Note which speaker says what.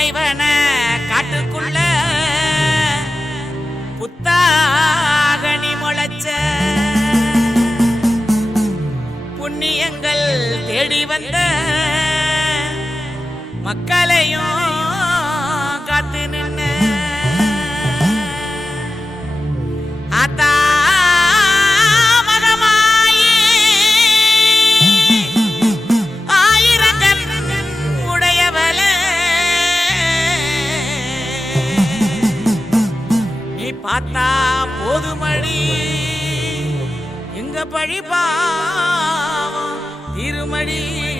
Speaker 1: முனைவன காட்டுக்குள்ள புத்தாகனி முளைச்ச புண்ணியங்கள் தேடி வந்த மக்களையும் பொதுமடி. எங்க பழிப்பா திருமடி.